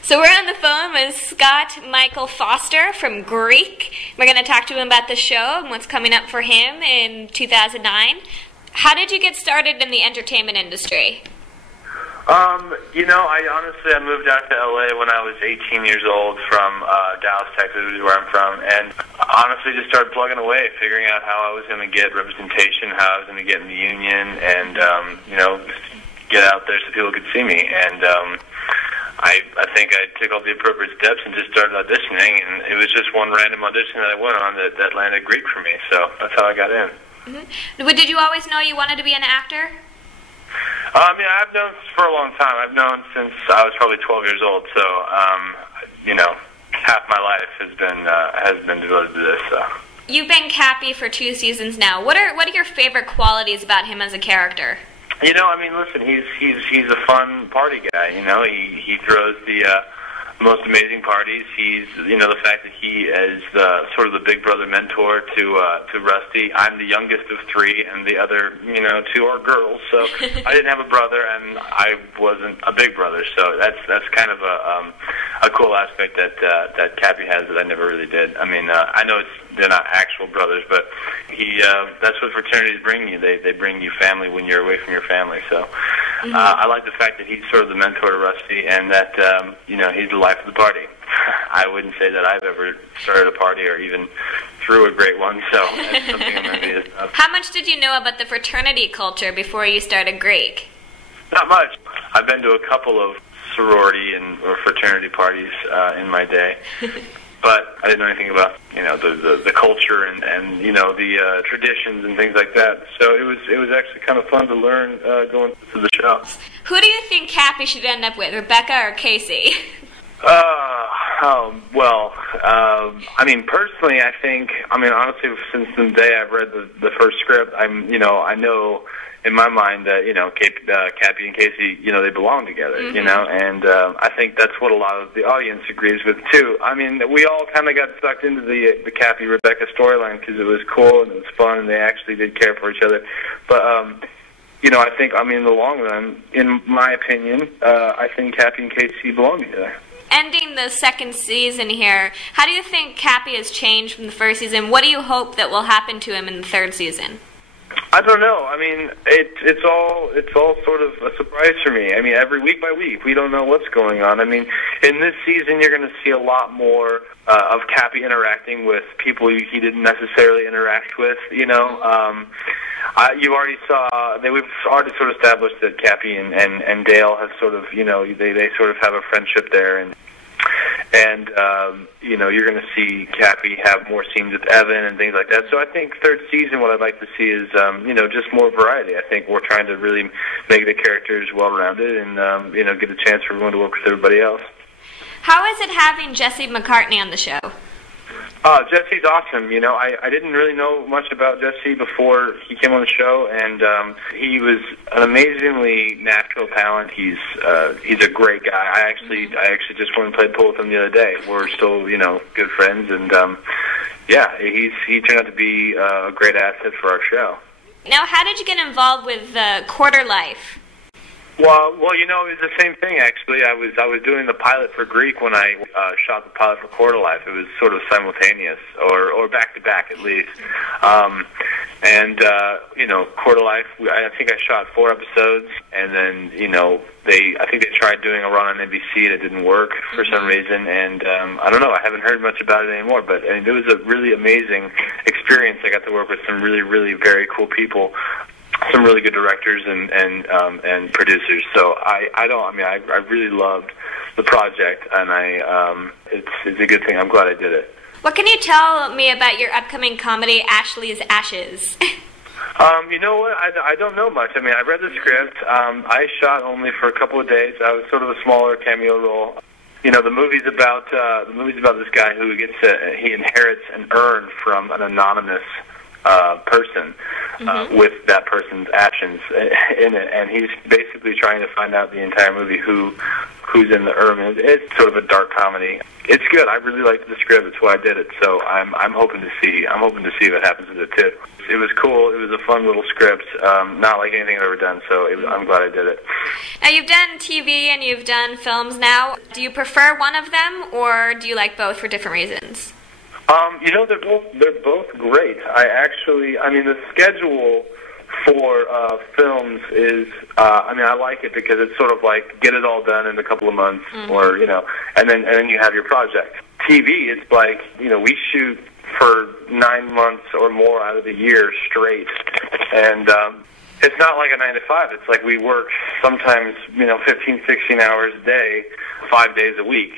So we're on the phone with Scott Michael Foster from Greek. We're going to talk to him about the show and what's coming up for him in 2009. How did you get started in the entertainment industry? I moved out to LA when I was 18 years old from Dallas, Texas, which is where I'm from, and honestly just started plugging away, figuring out how I was going to get representation, how I was going to get in the union, and, get out there so people could see me. And I think I took all the appropriate steps and just started auditioning, and it was just one random audition that I went on that landed Greek for me, so that's how I got in. Mm-hmm. Did you always know you wanted to be an actor? I've known for a long time. I've known since I was probably 12 years old, so, half my life has been devoted to this, so. You've been Cappy for 2 seasons now. What are your favorite qualities about him as a character? Listen, he's a fun party guy, he throws the most amazing parties. He's, the fact that he is sort of the big brother mentor to Rusty. I'm the youngest of 3, and the other, 2 are girls, so I didn't have a brother, and I wasn't a big brother, so that's kind of a cool aspect that Cathy has that I never really did. I know they're not actual brothers, but that's what fraternities bring you. They bring you family when you're away from your family, so I like the fact that he's sort of the mentor to Rusty, and that, he's the life of the party. I wouldn't say that I've ever started a party or even threw a great one, so that's something I'm envious of. How much did you know about the fraternity culture before you started Greek? Not much. I've been to a couple of sorority or fraternity parties in my day, but I didn't know anything about the culture and the traditions and things like that. So it was actually kind of fun to learn going to the show. Who do you think Cappy should end up with, Rebecca or Casey? Personally, I think, honestly, since the day I've read the first script, I know in my mind that, Cappy and Casey, they belong together, and I think that's what a lot of the audience agrees with, too. We all kind of got sucked into the Cappy-Rebecca storyline because it was cool and it was fun and they actually did care for each other. But, I think, in the long run, in my opinion, I think Cappy and Casey belong together. Ending the second season here, how do you think Cappy has changed from the first season? What do you hope that will happen to him in the third season? I don't know. It's all sort of a surprise for me. Every week by week, we don't know what's going on. In this season, you're going to see a lot more of Cappy interacting with people he didn't necessarily interact with. You already we've already sort of established that Cappy and Dale have sort of, they sort of have a friendship there, and you're going to see Cappy have more scenes with Evan and things like that. So I think third season, what I'd like to see is, just more variety. I think we're trying to really make the characters well-rounded and, get a chance for everyone to work with everybody else. How is it having Jesse McCartney on the show? Jesse's awesome. I didn't really know much about Jesse before he came on the show, and he was an amazingly natural talent. He's a great guy. I actually just went and played pool with him the other day. We're still, good friends, and he turned out to be a great asset for our show. Now, how did you get involved with Quarter Life? Well, it was the same thing, actually. I was doing the pilot for Greek when I shot the pilot for Quarter Life. It was sort of simultaneous, or back-to-back at least. Quarter Life, I think I shot 4 episodes, and then, I think they tried doing a run on NBC and it didn't work for some reason, and I don't know, I haven't heard much about it anymore, but it was a really amazing experience. I got to work with some really, really very cool people, some really good directors and producers. So I really loved the project, and it's a good thing. I'm glad I did it. What can you tell me about your upcoming comedy, Ashley's Ashes? You know what? I don't know much. I read the script. I shot only for a couple of days. I was sort of a smaller cameo role. The movie's about this guy who he inherits an urn from an anonymous person with that person's actions in it, and he's basically trying to find out the entire movie who's in the urban. It's sort of a dark comedy. It's good. I really liked the script. It's why I did it. So I'm hoping to see what happens with it too. It was cool. It was a fun little script, not like anything I've ever done. So I'm glad I did it. Now you've done TV and you've done films. Now, do you prefer one of them, or do you like both for different reasons? They're both great. The schedule for films is, I like it because it's sort of like get it all done in a couple of months, or and then you have your project. TV, it's like we shoot for 9 months or more out of the year straight, and it's not like a 9 to 5. It's like we work sometimes 15, 16 hours a day, 5 days a week.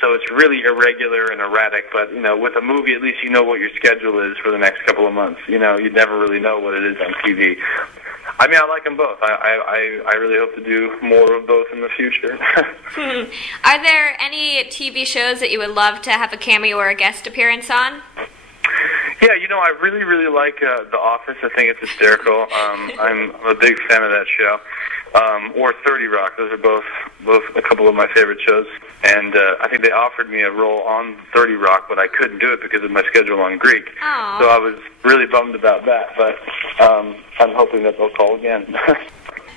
So it's really irregular and erratic. But with a movie, at least you know what your schedule is for the next couple of months. You'd never really know what it is on TV. I like them both. I really hope to do more of both in the future. Are there any TV shows that you would love to have a cameo or a guest appearance on? Yeah, I really, really like The Office. I think it's hysterical. I'm a big fan of that show. Or 30 Rock. Those are both a couple of my favorite shows. And I think they offered me a role on 30 Rock, but I couldn't do it because of my schedule on Greek. Aww. So I was really bummed about that. But I'm hoping that they'll call again.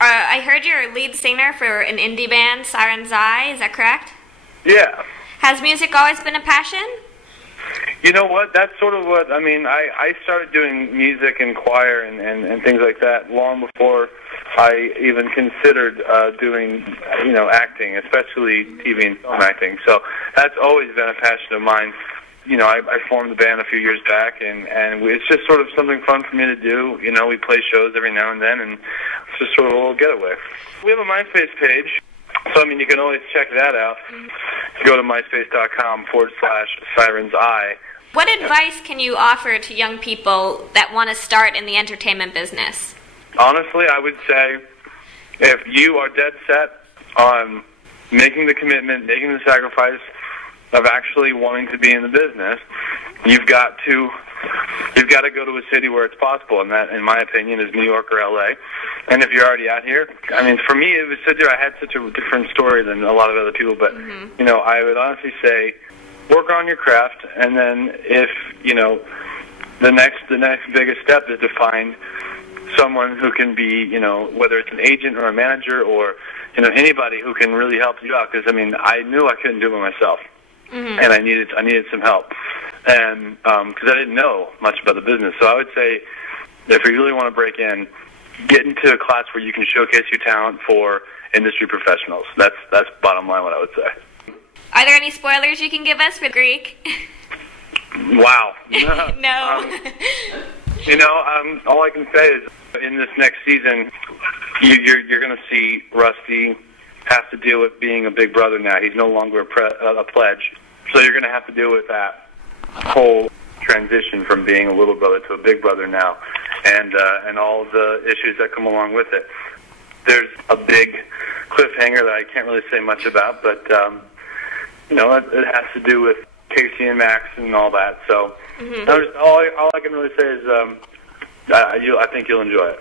I heard you're a lead singer for an indie band, Sirens. Is that correct? Yeah. Has music always been a passion? You know what? That's sort of what, I started doing music and choir and things like that long before I even considered doing, acting, especially TV and film acting. So that's always been a passion of mine. I formed a band a few years back, and it's just sort of something fun for me to do. We play shows every now and then, and it's just sort of a little getaway. We have a MySpace page. So, you can always check that out. Go to myspace.com/Sirens. What advice can you offer to young people that want to start in the entertainment business? Honestly, I would say if you are dead set on making the commitment, making the sacrifice of actually wanting to be in the business, you've got to go to a city where it's possible, and that, in my opinion, is New York or L.A. And if you're already out here, for me, it was I had such a different story than a lot of other people, but, I would honestly say work on your craft, and then if, the next biggest step is to find someone who can be, whether it's an agent or a manager or, anybody who can really help you out, because, I knew I couldn't do it by myself, and I needed some help, and because I didn't know much about the business. So I would say if you really want to break in, get into a class where you can showcase your talent for industry professionals. That's bottom line what I would say. Are there any spoilers you can give us for Greek? Wow. No. All I can say is in this next season, you're going to see Rusty have to deal with being a big brother now. He's no longer a pledge. So you're going to have to deal with that whole transition from being a little brother to a big brother now, and all the issues that come along with it. There's a big cliffhanger that I can't really say much about, but it has to do with Casey and Max and all that. So all I can really say is I think you'll enjoy it.